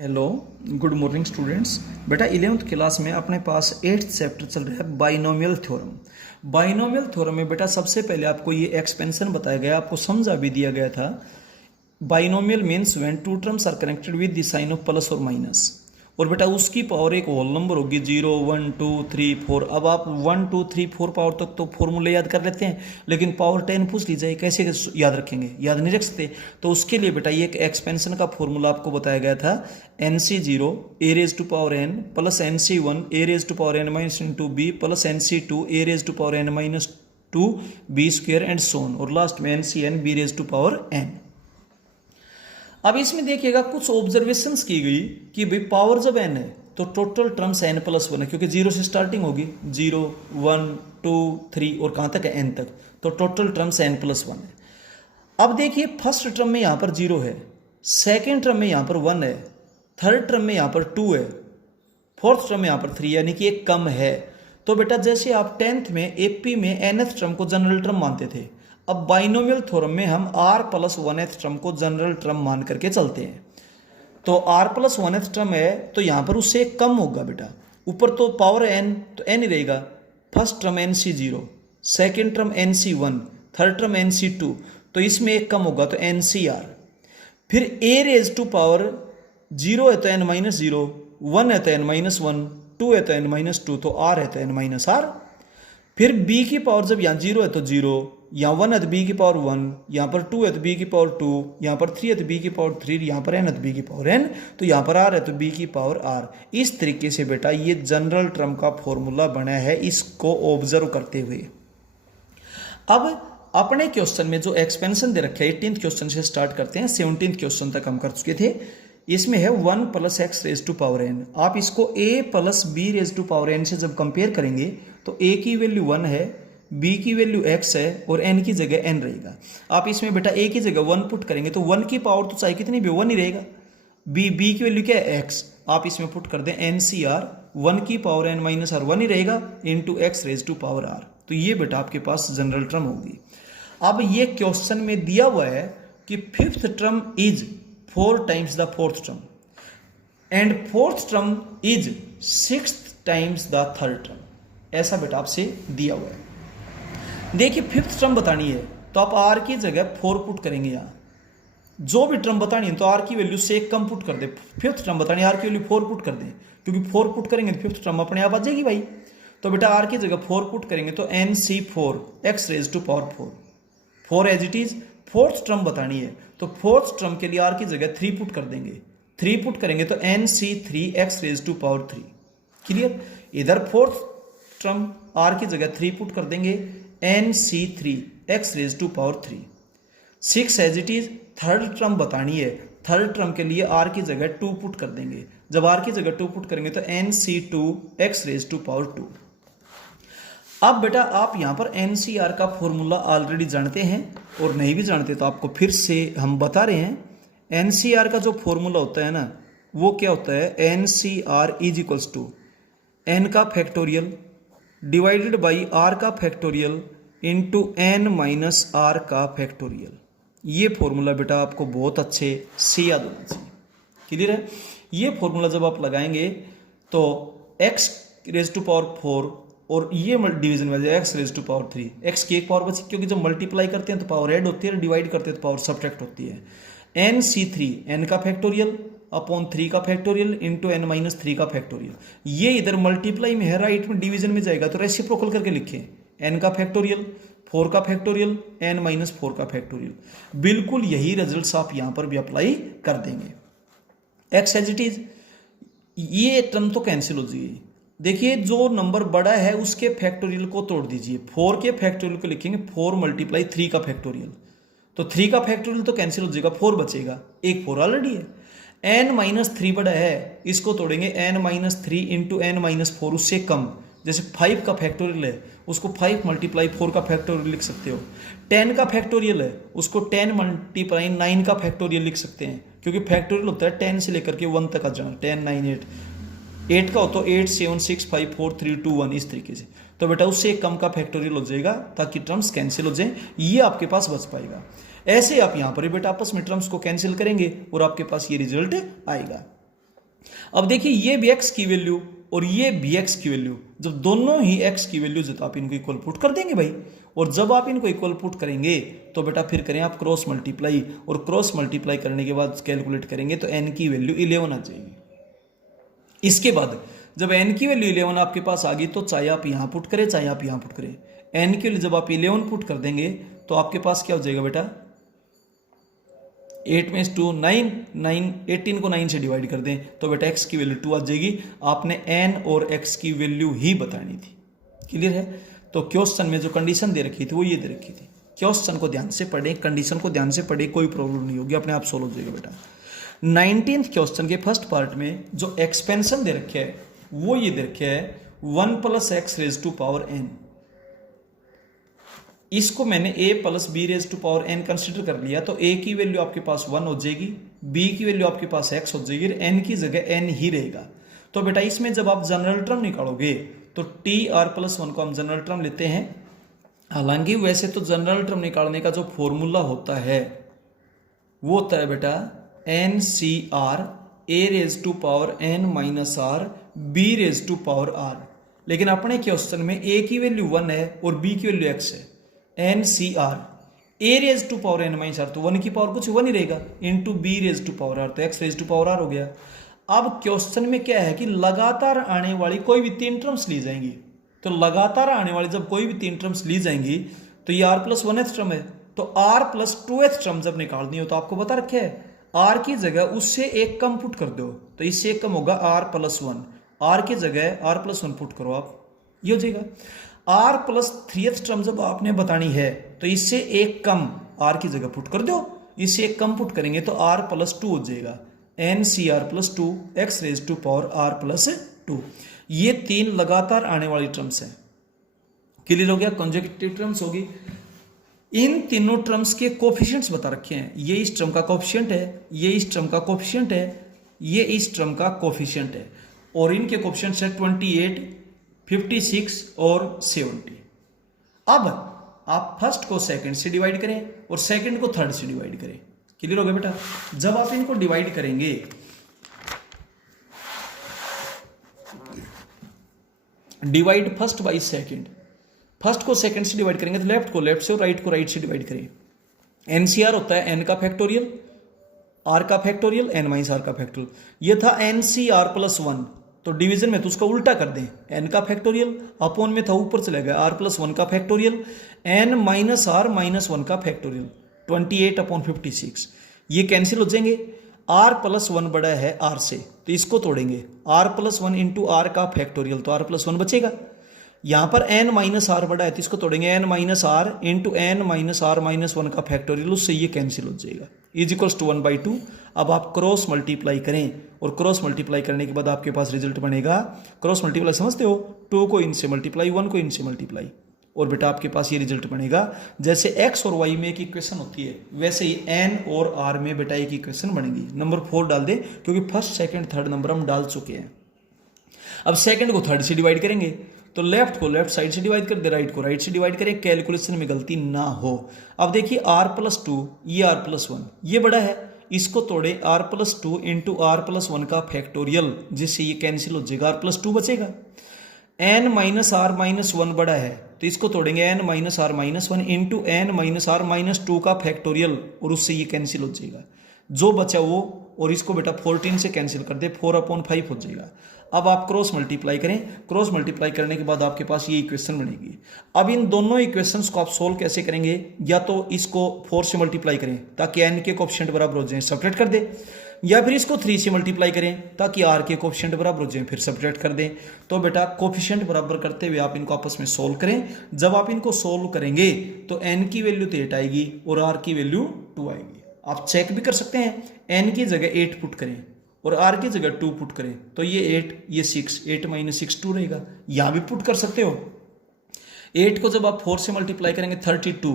Hello, good morning students. बेटा 11th class में अपने पास 8th चैप्टर चल रहा है बाइनोमियल थ्योरम। बाइनोमियल थ्योरम में बेटा सबसे पहले आपको ये एक्सपेंशन बताया गया, आपको समझा भी दिया गया था। Binomial means when two terms are connected with the sign of plus और माइनस। और बेटा उसकी पावर एक होल नंबर होगी 0 1 2 3 4। अब आप 1 2 3 4 पावर तक तो फॉर्मूले याद कर लेते हैं, लेकिन पावर 10 पूछ ली जाए कैसे याद रखेंगे? याद नहीं रख सकते। तो उसके लिए बेटा ये एक एक्सपेंशन का फॉर्मूला आपको बताया गया था, NC0 A raise to power n plus NC1 A raise to power n minus into B plus NC2 A raise to power n minus 2 B square and so on, और लास्ट में NCn B raise to power n। अब इसमें देखिएगा कुछ observations की गई कि भाई पावर जब n है तो टोटल टर्म्स n प्लस 1 है, क्योंकि 0 से स्टार्टिंग होगी, 0 1 2 3 और कहां तक है n तक, तो टोटल टर्म्स n प्लस 1 है। अब देखिए फर्स्ट टर्म में यहां पर 0 है, सेकेंड टर्म में यहां पर 1 है, थर्ड टर्म में यहां पर 2 है, फोर्थ टर्म में यहां पर 3, यानी कि एक कम है। तो बेटा जैसे आप 10th में एपी में nth टर्म को जनरल टर्म मानते थे, अब बाइनोमियल थ्योरम में हम r प्लस 1th टर्म को जनरल टर्म मान करके चलते हैं। तो r प्लस 1th टर्म है तो यहां पर उससे एक कम होगा बेटा, ऊपर तो पावर n तो n ही रहेगा। First term NC0, second term NC1, third term NC2, तो इसमें एक कम होगा तो NCr। फिर a रेज टू पावर 0 है तो n माइनस 0, 1 है तो n माइनस 1, 2 है तो n माइनस 2, तो r है तो n माइनस r। फिर b की पावर जब यहाँ 0 है तो 0, यहाँ 1 है तो b की पावर 1, यहाँ पर 2 है तो b की पावर 2, यहाँ पर 3 है तो b की पावर 3, यहाँ पर n है तो b की पावर n, तो यहाँ पर r है तो b की पावर r। इस तरीके से बेटा ये जनरल टर्म का फॉर्मूला बना है, इसको ऑब्जर्व करते हुए। अब अपने क्वेश्चन में जो एक्सपेंशन दे रखे है 18th क्वेश्चन से स्टार्ट करते हैं, 17th क्वेश्चन तक हम कर चुके थे। इसमें है 1 plus x raise to power n। आप इसको a plus B raise to power n से जब कंपेयर करेंगे तो a की वैल्यू 1 है, b की वैल्यू x है और n की जगह n रहेगा। आप इसमें बेटा a की जगह 1 पुट करेंगे तो 1 की पावर तो चाहे कितनी भी 1 ही रहेगा। b की वैल्यू क्या है x, आप इसमें पुट कर दें NCr, 1 की पावर n माइनस r 1 ही रहेगा into x raise to power r। तो ये बेटा आपके पास जनरल टर्म होगी। अब ये क्वेश्चन में दिया हुआ है कि fifth term is 4 times the fourth term and fourth term is 6th times the third term, ऐसा बेटा आपसे दिया हुआ है। देखिए फिफ्थ टर्म बतानी है तो आप r की जगह 4 पुट करेंगे, यहाँ जो भी टर्म बतानी है तो r की वैल्यू से एक कम पुट कर दे। फिफ्थ टर्म बतानी है r की वैल्यू 4 पुट कर दें, क्योंकि 4 पुट करेंगे तो फिफ्थ टर्म अपने आप आ जाएगी भाई। तो बेटा r की जगह 4 पुट करेंगे तो NC4 x raise to power 4 as it is. Fourth term बतानी है तो फोर्थ टर्म के लिए r की जगह 3 पुट कर देंगे, 3 पुट करेंगे तो NC3 x raise to power 3। Clear? इधर फोर्थ टर्म r की जगह 3 पुट कर देंगे, NC3 x raise to power 3। 6 as it is. Third term बतानी है, थर्ड टर्म के लिए r की जगह 2 पुट कर देंगे, जब r की जगह 2 पुट करेंगे तो NC2 x raise to power 2। अब बेटा आप यहां पर NCr का फॉर्मूला ऑलरेडी जानते हैं, और नहीं भी जानते तो आपको फिर से हम बता रहे हैं। NCr का जो फॉर्मूला होता है ना, वो क्या होता है, NCr is equals to n का फैक्टोरियल डिवाइडेड बाई r का factorial into n minus r का फैक्टोरियल। ये फॉर्मूला बेटा आपको बहुत अच्छे से याद होना चाहिए। क्लियर है? ये फॉर्मूला जब आप लगाएंगे तो x रेज टू पावर 4 और ये डिवीजन में x raise to power 3, x की एक पावर बची, क्योंकि जब मल्टीप्लाई करते हैं तो पावर ऐड होती है, डिवाइड करते हैं तो पावर सब्ट्रैक्ट होती है। NC3 n का फैक्टोरियल अपॉन 3 का फैक्टोरियल इंटू n माइनस 3 का फैक्टोरियल। ये इधर मल्टीप्लाई में है, राइट में डिवीजन में जाएगा तो रेसिप्रोकल करके लिखें, n का फैक्टोरियल 4 का फैक्टोरियल n माइनस 4 का फैक्टोरियल। बिल्कुल यही रिजल्ट आप यहां पर भी अप्लाई कर देंगे। एक्स एज इट इज, ये टर्म तो कैंसिल हो जाएगी। देखिए जो नंबर बड़ा है उसके फैक्टोरियल को तोड़ दीजिए, 4 के फैक्टोरियल को लिखेंगे 4 मल्टीप्लाई 3 का फैक्टोरियल, तो 3 का फैक्टोरियल तो कैंसिल हो जाएगा, 4 बचेगा, एक 4 ऑलरेडी है। n माइनस 3 बड़ा है, इसको तोड़ेंगे n minus 3 into n minus 4, उससे कम। जैसे 5 का फैक्टोरियल है उसको 5 मल्टीप्लाई 4 का फैक्टोरियल लिख सकते हो। 10 का फैक्टोरियल है उसको 10 मल्टीप्लाई 9 का फैक्टोरियल लिख सकते हैं, क्योंकि फैक्टोरियल होता है 10 से लेकर के 1 तक आ जाना, 10 9 8। 8 का हो तो 8 7 6 5 4 3 2 1, इस तरीके से। तो बेटा उससे एक कम का फैक्टोरियल हो जाएगा ताकि टर्म्स कैंसिल हो जाए, ये आपके पास बच पाएगा। ऐसे आप यहां पर बेटा आपस में टर्म्स को कैंसिल करेंगे और आपके पास ये रिजल्ट आएगा। अब देखिए ये भी x की वैल्यू और ये भी x की वैल्यू, जब दोनों ही x की वैल्यू है तो आप इनको इक्वल पुट कर देंगे भाई। और जब आप इनको इक्वल पुट करेंगे तो बेटा फिर करें आप क्रॉस मल्टीप्लाई, और क्रॉस मल्टीप्लाई करने के बाद कैलकुलेट करेंगे तो n की वैल्यू 11 आ जाएगी। इसके बाद जब n की वैल्यू 11 आपके पास आ गई तो चाहे आप यहाँ पुट करें चाहे आप यहाँ पुट करें, n के लिए जब आप 11 पुट कर देंगे तो आपके पास क्या हो जाएगा बेटा, 8 में 2 9 9, 18 को 9 से डिवाइड कर दें तो बेटा x की वैल्यू 2 आ जाएगी। आपने n और x की वैल्यू ही बतानी थी। क्लियर है? तो क्वेश्चन में जो कंडीशन दे रखी थी वो ये दे रखी थी। क्वेश्चन को ध्यान से पढ़ें, कंडीशन को ध्यान से पढ़ें, कोई प्रॉब्लम नहीं होगी, अपने आप सोल्व हो जाएगा बेटा। 19th क्वेश्चन के फर्स्ट पार्ट में जो एक्सपेंशन दे रखे है वो ये दे रखे है 1 + x raise to power n। इसको मैंने a + b raise to power n consider कर लिया तो a की वैल्यू आपके पास 1 हो जाएगी, b की वैल्यू आपके पास x हो जाएगी, n की जगह n ही रहेगा। तो बेटा इसमें जब आप जनरल टर्म निकालोगे तो TR+1 को हम जनरल टर्म लेते हैं। हालांकि वैसे तो जनरल टर्म निकालने का जो फॉर्मूला होता है वो होता है बेटा NCR a raise to power n - r b raise to power r, लेकिन अपने क्वेश्चन में a की वैल्यू 1 है और b की वैल्यू x है। NCR a raise to power n - r तो 1 की पावर कुछ 1 ही रहेगा, into b raise to power r तो x raise to power r हो गया। अब क्वेश्चन में क्या है कि लगातार आने वाली कोई भी 3 टर्म्स ली जाएंगी, तो लगातार आने वाली जब कोई भी 3 टर्म्स ली जाएंगी तो ये r+1th टर्म है, तो r+2th टर्म जब निकालनी हो तो आपको बता रखे है r की जगह उससे एक कम पुट कर दो, तो इससे एक कम होगा r+1, r की जगह r+1 पुट करो आप, ये हो जाएगा। r+3th टर्म जब आपने बतानी है तो इससे एक कम r की जगह पुट कर दो, इससे एक कम पुट करेंगे तो r+2 हो जाएगा। NCR+2 x raise to power r+2, ये 3 लगातार आने वाली टर्म्स हैं। क्लियर हो गया? कंसेक्यूटिव टर्म्स होगी। इन तीनों टर्म्स के कोफिशिएंट्स बता रखे हैं, ये इस टर्म का कोफिशिएंट है, ये इस टर्म का कोफिशिएंट है, ये इस टर्म का कोफिशिएंट है, और इनके कोफिशिएंट्स है 28, 56 और 70। अब आप फर्स्ट को सेकंड से डिवाइड करें और सेकंड को थर्ड से डिवाइड करें। क्लियर हो गया बेटा? जब आप इनको डिवाइड करेंगे divide first by second, first को सेकंड से डिवाइड करेंगे तो लेफ्ट को लेफ्ट से और राइट को राइट से डिवाइड करें। NCR होता है n का फैक्टोरियल, r का फैक्टोरियल, n - r का फैक्टोरियल। ये था NCR+1, तो डिवीजन में तो उसका उल्टा कर दें, n का फैक्टोरियल अपॉन में था ऊपर चला गया r+1 का फैक्टोरियल, n - r - 1 का फैक्टोरियल, 28/56। ये कैंसिल हो जाएंगे। r+1 बड़ा है r से तो इसको तोड़ेंगे, r+1 इंटू r का फैक्टोरियल तो r+1 बचेगा। यहां पर n - r बड़ा है तो इसको तोड़ेंगे, n - r into n - r - 1 का फैक्टोरियल, उससे ये कैंसिल हो जाएगा, = 1/2। अब आप क्रॉस मल्टीप्लाई करें और क्रॉस मल्टीप्लाई करने के बाद आपके पास रिजल्ट बनेगा, क्रॉस मल्टीप्लाई समझते हो, 2 को इनसे मल्टीप्लाई, 1 को इनसे मल्टीप्लाई, और बेटा आपके पास ये रिजल्ट बनेगा। जैसे x और y में एक इक्वेशन होती है वैसे ही n और r में बेटा एक इक्वेशन बनेगी। नंबर 4 डाल दे, क्योंकि फर्स्ट सेकंड थर्ड नंबर हम डाल चुके हैं। अब सेकंड को थर्ड से डिवाइड करेंगे तो लेफ्ट को लेफ्ट साइड से डिवाइड कर दे, राइट को राइट से डिवाइड करें, कैलकुलेशन में गलती ना हो। अब देखिए r+2, ये r+1, ये बड़ा है, इसको तोड़े r+2 इंटू r+1 का फैक्टोरियल, जिससे ये कैंसिल हो जाएगा, r+2 बचेगा। n - r - 1 बड़ा है तो इसको तोड़ेंगे, n - r - 1 into n - r - 2 का फैक्टोरियल, और उससे ये कैंसिल हो जाएगा, जो बचा वो, और इसको बेटा 14 से कैंसिल कर दे, 4/5 हो जाएगा। अब आप क्रॉस मल्टीप्लाई करें, क्रॉस मल्टीप्लाई करने के बाद आपके पास ये इक्वेशन बनेगी। अब इन दोनों इक्वेशंस को आप सोल्व कैसे करेंगे, या तो इसको 4 से मल्टीप्लाई करें ताकि n के कोएफिशिएंट बराबर हो जाए, सब्ट्रैक्ट कर दे, या फिर इसको 3 से मल्टीप्लाई करें ताकि r के कोएफिशिएंट बराबर हो जाए, फिर सब्ट्रैक्ट कर दें। तो बेटा कोएफिशिएंट बराबर करते हुए आप इनको आपस में सोल्व करें। जब आप इनको सोल्व करेंगे तो n की वैल्यू 8 आएगी और r की वैल्यू 2 आएगी। आप चेक भी कर सकते हैं, n की जगह 8 पुट करें और r की जगह 2 पुट करें तो ये 8, ये 6, 8 - 6 2 रहेगा। यहां भी पुट कर सकते हो। 8 को जब आप 4 से मल्टीप्लाई करेंगे 32,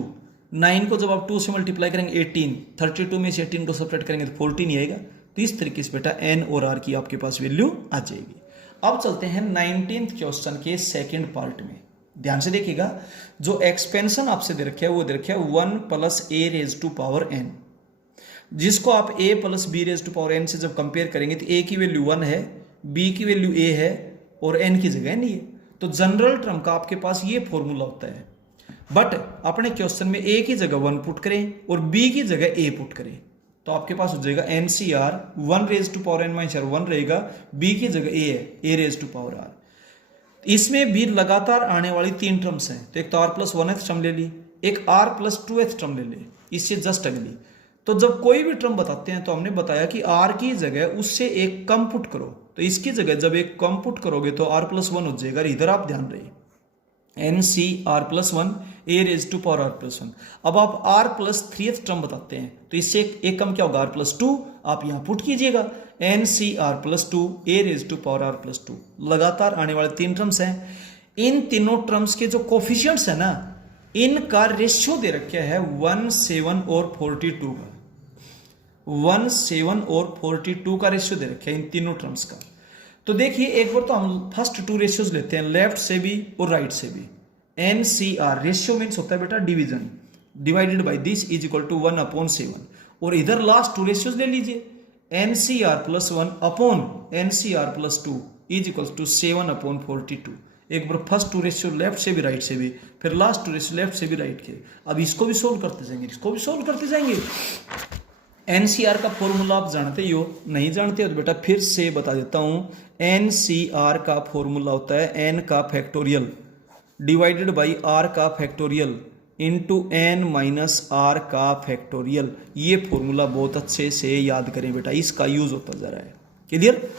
9 को जब आप 2 से मल्टीप्लाई करेंगे 18, 32 में से 18 को सब्ट्रैक्ट करेंगे तो 14 ही आएगा। तो इस तरीके से बेटा n और r की आपके पास वैल्यू आ जाएगी। अब चलते हैं 19th क्वेश्चन के सेकंड पार्ट में। ध्यान से देखिएगा, जो एक्सपेंशन आपसे दे रखा है वो दे रखा है 1 + a raise to power n। जिसको आप a plus B raise to power n से जब कंपेयर करेंगे तो a की वैल्यू 1 है, b की वैल्यू a है और n की जगह नहीं है। तो जनरल टर्म का आपके पास ये फॉर्मूला होता है। बट अपने क्वेश्चन में a की जगह 1 पुट करें और b की जगह a पुट करें तो आपके पास हो जाएगा NCR 1 raise to power n minus 1 रहेगा, b की जगह a है, a raise to power r। इसमें भी लगातार आने वाली 3 टर्म्स हैं, तो एक तो r प्लस 1th टर्म ले ली, एक r प्लस 2th टर्म ले ले, इससे जस्ट अगली। तो जब कोई भी टर्म बताते हैं तो हमने बताया कि r की जगह उससे एक कम पुट करो, तो इसकी जगह जब एक कम पुट करोगे तो r प्लस 1 हो जाएगा। इधर आप ध्यान रहे NCR plus 1 a raise to power r plus 1। अब आप r प्लस 3th टर्म बताते हैं तो इससे एक कम क्या होगा, r प्लस 2, आप यहां पुट कीजिएगा NCR plus 2 a raise to power r plus 2। लगातार आने वाले 3 टर्म्स हैं। इन तीनों टर्म्स के जो कोफिशिएंट्स है ना, इनका रेशियो दे रखा है 1, 7 और 42 का। 1, 7 और 42 का रेशियो दे रखा है इन तीनों टर्म्स का। तो देखिए एक बार तो हम फर्स्ट 2 रेशियोज लेते हैं, लेफ्ट से भी और राइट से भी। NCR रेशियो मीन्स होता है बेटा division, divided by this is equal to 1/7। और इधर लास्ट 2 रेशियोज ले लीजिए, NCR plus 1 upon NCR plus 2 is equal to 7/42। एक बार फर्स्ट 2 रेशियो लेफ्ट से भी राइट से भी, फिर लास्ट 2 रेशियो लेफ्ट से भी राइट के। अब इसको भी सोल्व करते जाएंगे, इसको भी सोल्व करते जाएंगे। NCR का फॉर्मूला आप जानते ही हो, नहीं जानते हो तो बेटा फिर से बता देता हूं। NCR का फॉर्मूला होता है n का फैक्टोरियल डिवाइडेड बाई r का factorial into n minus r का फैक्टोरियल। ये फॉर्मूला बहुत अच्छे से याद करें बेटा, इसका यूज होता जा रहा है। क्लियर?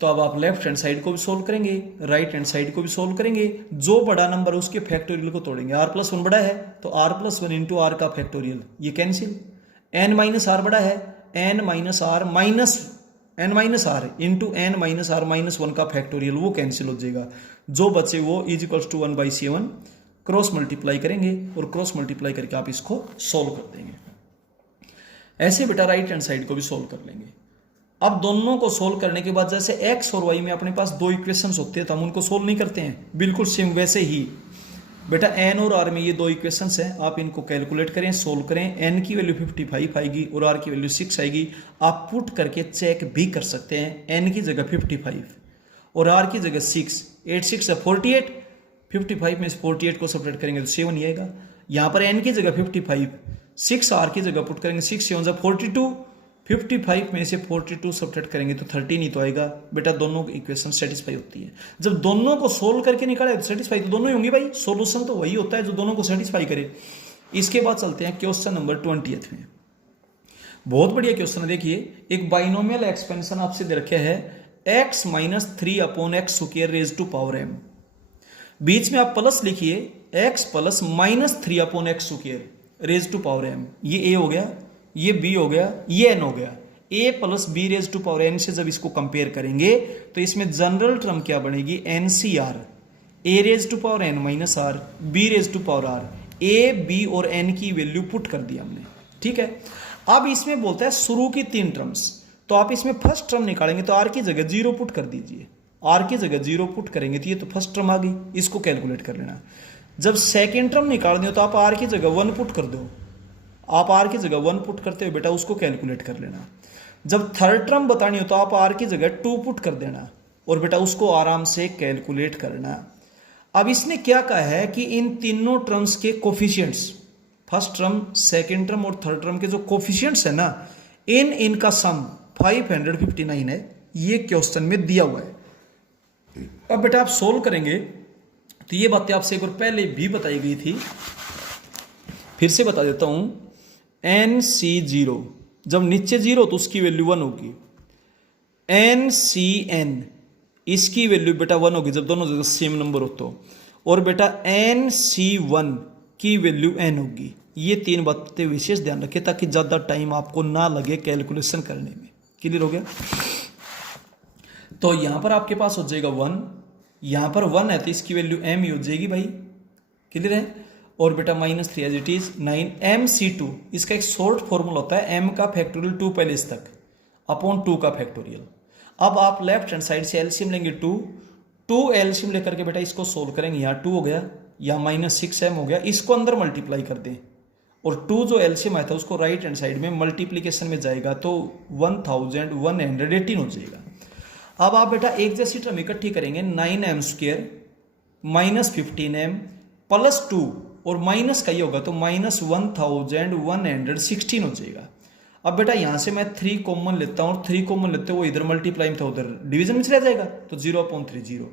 तो अब आप लेफ्ट हैंड साइड को भी सोल्व करेंगे, राइट हैंड साइड को भी सोल्व करेंगे। जो बड़ा नंबर उसके फैक्टोरियल को तोड़ेंगे। r प्लस 1 बड़ा है तो r प्लस 1 इंटू r का फैक्टोरियल, ये कैंसिल। n माइनस r बड़ा है, n minus r into n minus r minus 1 का फैक्टोरियल, वो कैंसिल हो जाएगा। जो बचे वो is equals to 1/7। Cross multiply करेंगे और क्रॉस मल्टीप्लाई करके आप इसको सोल्व कर देंगे। ऐसे बेटा राइट हैंड साइड को भी सोल्व कर लेंगे। अब दोनों को सोल्व करने के बाद जैसे x और y में अपने पास 2 इक्वेशंस होते हैं तो हम उनको सोल्व नहीं करते हैं, बिल्कुल सेम वैसे ही बेटा n और r में ये 2 इक्वेशंस हैं, आप इनको कैलकुलेट करें, सोल्व करें। n की वैल्यू 55 आएगी और r की वैल्यू 6 आएगी। आप पुट करके चेक भी कर सकते हैं, n की जगह 55 और r की जगह 6, 8 6 है 48, 55 में 48 को सब्ट्रैक्ट करेंगे तो 7 ही आएगा। यहाँ पर n की जगह 55, 6 r की जगह पुट करेंगे, 6 7 42, 55 में से 42 सब्ट्रैक्ट करेंगे तो 13 ही तो आएगा। बेटा दोनों इक्वेशन सेटिस्फाई होती है। जब दोनों को सोल्व करके निकाले तो सेटिस्फाई तो दोनों ही होंगी भाई, सोल्यूशन तो वही होता है जो दोनों को सेटिस्फाई करे। इसके बाद चलते हैं क्वेश्चन नंबर 20 में। बहुत बढ़िया क्वेश्चन है, देखिए एक बाइनोमियल एक्सपेंशन आपसे दे रखे है x minus 3/x² raise to power m। बीच में आप प्लस लिखिए x plus minus 3/x² raise to power m। ये a हो गया, ये b हो गया, ये n हो गया। a plus B raise to power n से जब इसको कंपेयर करेंगे तो इसमें जनरल टर्म क्या बनेगी, NCR a raise to power n minus r, b raise to power r। a b और n की वैल्यू पुट कर दी हमने, ठीक है। अब इसमें बोलता है शुरू की 3 टर्म्स, तो आप इसमें फर्स्ट टर्म निकालेंगे तो r की जगह 0 पुट कर दीजिए। r की जगह 0 पुट करेंगे तो ये तो फर्स्ट टर्म आ गई, इसको कैलकुलेट कर लेना। जब सेकेंड टर्म निकालनी हो तो आप r की जगह 1 पुट कर दो। आप r की जगह 1 पुट करते हो बेटा, उसको कैलकुलेट कर लेना। जब थर्ड टर्म बतानी हो तो आप r की जगह 2 पुट कर देना और बेटा उसको आराम से कैलकुलेट करना। अब इसने क्या कहा है कि इन तीनों टर्म्स के coefficients, first term, second term और थर्ड टर्म के जो कोफिशिएंट्स है ना, इनका सम 559 है। ये क्वेश्चन में दिया हुआ है। अब बेटा आप सोल्व करेंगे तो ये बातें आपसे एक बार पहले भी बताई गई थी, फिर से बता देता हूं। NC0 जब नीचे 0 तो उसकी वैल्यू 1 होगी। NCN इसकी वैल्यू बेटा 1 होगी जब दोनों जगह सेम नंबर हो तो। और बेटा NC1 की वैल्यू n होगी। ये 3 बातें विशेष ध्यान रखें ताकि ज्यादा टाइम आपको ना लगे कैलकुलेशन करने में। क्लियर हो गया? तो यहां पर आपके पास हो जाएगा 1, यहां पर 1 है तो इसकी वैल्यू m ही हो जाएगी भाई। क्लियर है? और बेटा -3 एज इट इज 9 MC2। इसका एक शॉर्ट फॉर्मूला होता है m का फैक्टोरियल 2 पहले इस तक अपॉन 2 का फैक्टोरियल। अब आप लेफ्ट हैंड साइड से एलसीएम लेंगे 2 एलसीएम लेकर के बेटा इसको सोल्व करेंगे। यहाँ 2 हो गया, यहाँ -6m हो गया, इसको अंदर मल्टीप्लाई कर दें और 2 जो एलसीएम आया था उसको राइट हैंड साइड में मल्टीप्लीकेशन में जाएगा तो 1118 हो जाएगा। अब आप बेटा एक जैसी टर्म इकट्ठी करेंगे, 9m² माइनस 15m प्लस 2 और माइनस का ये होगा तो माइनस 1116 हो जाएगा। अब बेटा यहां से मैं 3 कॉमन लेता हूं और 3 कॉमन लेते हुए इधर मल्टीप्लाई था उधर डिवीजन में चला जाएगा तो 0/3 0।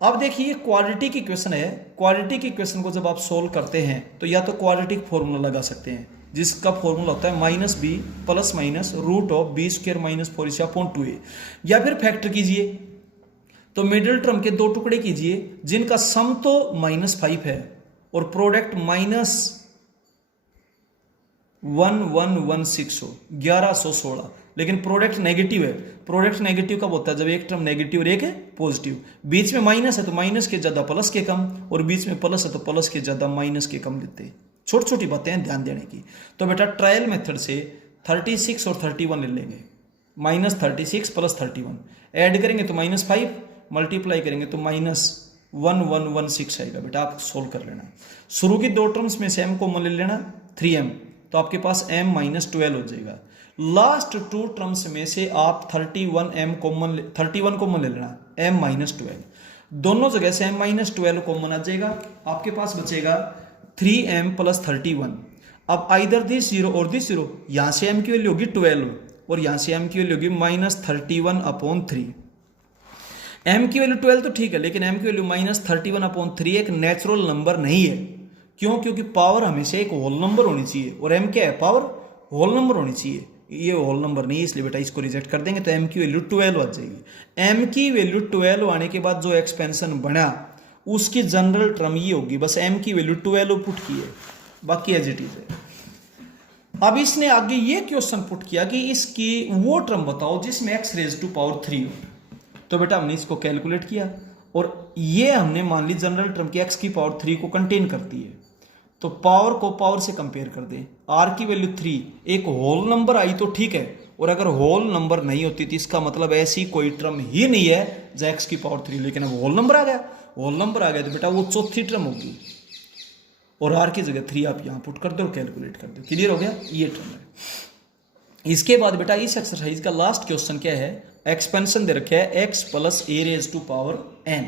अब देखिए ये क्वाड्रेटिक की इक्वेशन है। क्वाड्रेटिक की इक्वेशन को जब आप सोल्व करते हैं तो या तो क्वाड्रेटिक फॉर्मूला लगा सकते हैं जिसका फॉर्मूला होता है -b plus minus √b² minus 4/2a, या फिर फैक्टर कीजिए तो मिडिल टर्म के 2 टुकड़े कीजिए जिनका सम तो -5 है और प्रोडक्ट -1116 हो, 1116, लेकिन प्रोडक्ट नेगेटिव है। प्रोडक्ट नेगेटिव कब होता है? जब एक टर्म नेगेटिव और एक है पॉजिटिव। बीच में माइनस है तो माइनस के ज्यादा प्लस के कम, और बीच में प्लस है तो प्लस के ज्यादा माइनस के कम लेते हैं। छोटी छोटी बातें हैं ध्यान देने की। तो बेटा ट्रायल मेथड से 36 और 31 ले लेंगे, -36 प्लस 31 ऐड करेंगे तो -5, मल्टीप्लाई करेंगे तो -1116 आएगा। बेटा आप सोल्व कर लेना। शुरू की 2 टर्म्स में से m कॉमन ले लेना 3m, तो आपके पास m-12 हो जाएगा। लास्ट 2 टर्म्स में से आप 31 कॉमन ले लेना, m-12, दोनों जगह से m-12 कॉमन आ जाएगा। आपके पास बचेगा 3m प्लस 31। अब आइदर दिस 0 और दिस 0, यहां से m की वैल्यू होगी 12 और यहां से m की वैल्यू होगी -31/3। m की वैल्यू 12 तो ठीक है, लेकिन m की वैल्यू -31/3 एक नेचुरल नंबर नहीं है। क्यों? क्योंकि पावर हमेशा एक होल नंबर होनी चाहिए और m क्या है? पावर होल नंबर होनी चाहिए। ये होल नंबर नहीं है, इसलिए बेटा इसको रिजेक्ट कर देंगे तो m की वैल्यू 12 आ जाएगी। m की वैल्यू 12 आने के बाद जो एक्सपेंशन बना उसकी जनरल टर्म ये होगी, बस m की वैल्यू 12 पुट की है, बाकी एज इट इज है। अब इसने आगे ये क्वेश्चन पुट किया कि इसकी वो टर्म बताओ जिसमें x⁻³ हो। तो बेटा हमने इसको कैलकुलेट किया और ये हमने मान ली जनरल टर्म की x⁻³ को कंटेन करती है। तो पावर को पावर से कंपेयर कर दें, r की वैल्यू 3 एक होल नंबर आई तो ठीक है, और अगर होल नंबर नहीं होती तो इसका मतलब ऐसी कोई टर्म ही नहीं है जो x⁻³, लेकिन अब होल नंबर आ गया। होल नंबर आ गया तो बेटा वो चौथी टर्म होगी और r की जगह 3 आप यहां पुट कर दो और कैलकुलेट कर दो। क्लियर हो गया? ये टर्म है। इसके बाद बेटा इस एक्सरसाइज का लास्ट क्वेश्चन क्या है? एक्सपेंशन दे रखे है x + a⁻n।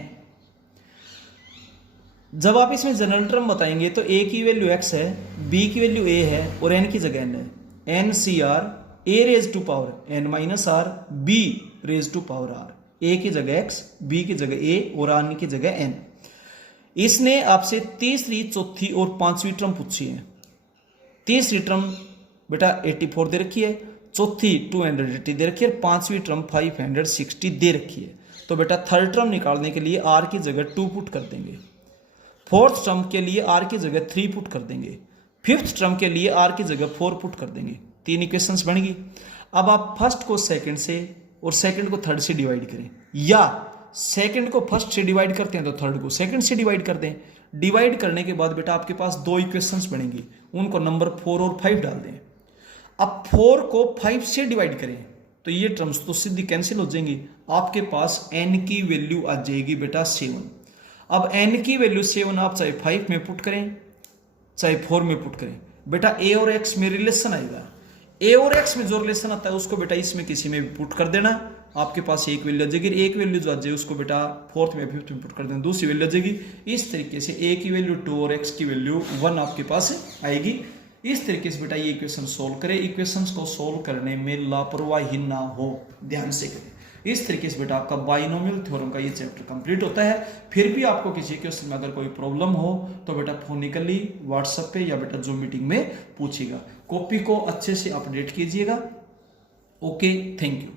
जब आप इसमें जनरल टर्म बताएंगे तो a की वैल्यू x है, b की वैल्यू a है और n की जगह n है। NCR a⁻n-r b⁻r, a की जगह x, b की जगह a और r की जगह n। इसने आपसे तीसरी, चौथी और 5वीं टर्म पूछी है। तीसरी टर्म बेटा 84 दे रखी है, चौथी 280 दे रखी है और 5वीं टर्म 560 दे रखी है। तो बेटा थर्ड टर्म निकालने के लिए r की जगह 2 पुट कर देंगे, फोर्थ टर्म के लिए r की जगह 3 पुट कर देंगे, फिफ्थ टर्म के लिए r की जगह 4 पुट कर देंगे। 3 इक्वेशंस बनेगी। अब आप फर्स्ट को सेकंड से और सेकंड को थर्ड से डिवाइड करें, या सेकंड को फर्स्ट से डिवाइड करते हैं तो थर्ड को सेकंड से डिवाइड कर दें। डिवाइड करने के बाद बेटा आपके पास 2 इक्वेशंस बनेंगी, उनको नंबर 4 और 5 डाल दें। अब 4 को 5 से डिवाइड करें तो ये टर्म्स तो सीधी कैंसिल हो जाएंगी। आपके पास n की वैल्यू आ जाएगी बेटा 7। अब n की वैल्यू 7 आप चाहे 5 में पुट करें चाहे 4 में पुट करें, बेटा a और x में रिलेशन आएगा। a और x में जो रिलेशन आता है उसको बेटा इसमें किसी में भी पुट कर देना, आपके पास एक वैल्यू आ जाएगी। एक वैल्यू जो आ जाए उसको बेटा 4th में 5th में पुट कर देना, दूसरी वैल्यू आ जाएगी। इस तरीके से a की वैल्यू 2 और x की वैल्यू 1 आपके पास आएगी। इस तरीके से बेटा ये इक्वेशन सोल्व करें। इक्वेशंस को सोल्व करने में लापरवाही ना हो, ध्यान से करें। इस तरीके से बेटा आपका बाइनोमियल थ्योरम का ये चैप्टर कंप्लीट होता है। फिर भी आपको किसी क्वेश्चन में अगर कोई प्रॉब्लम हो तो बेटा फोनिकली व्हाट्सएप पे या बेटा जूम मीटिंग में पूछिएगा। कॉपी को अच्छे से अपडेट कीजिएगा। Okay, thank you.